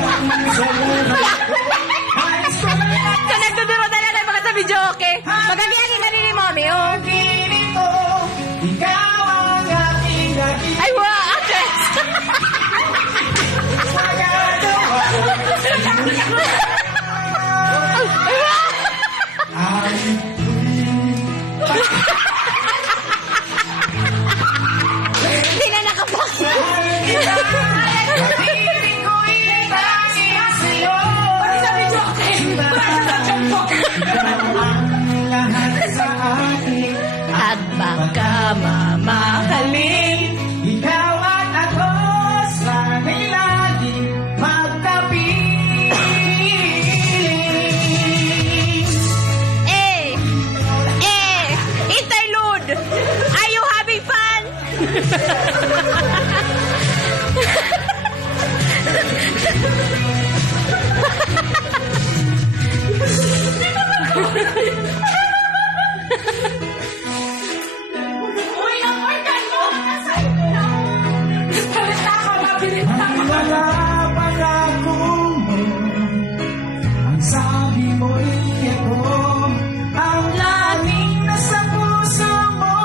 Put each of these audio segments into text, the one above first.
So, nagtuturo na lang ng mga sa video, okay? Magagayangin na rin ni Mommy, oh. Ay, wow, actress! Hindi na nakapak. At baka mamahalin. Ikaw at ako sana'y laging magkapiling. Interlude! Are you having fun? Uy, ang organ mo! Nasa ito na! Salita ka, mabilis na! Ang wala pangako mo, ang sabi mo'y ako, ang laging nasa puso mo,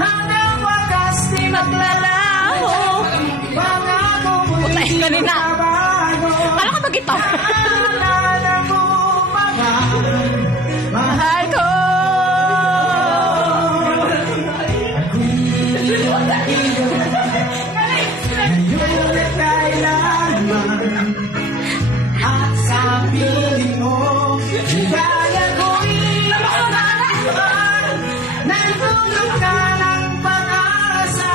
hanggang wakas di Maglalaho. pangako mo'y Putay, di kanina. magbabago. Kala ka mag-ito. Naalala mo mga Mahal ko. ngayon at kailanman, at sa piling mo, kaya ko'y nagtulog ka ng pag-asa,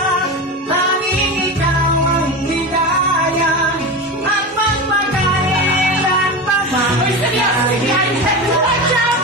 tanging ikaw ang hidaya, at magpagkailan pa man. Uy, seryoso yan! Watch out!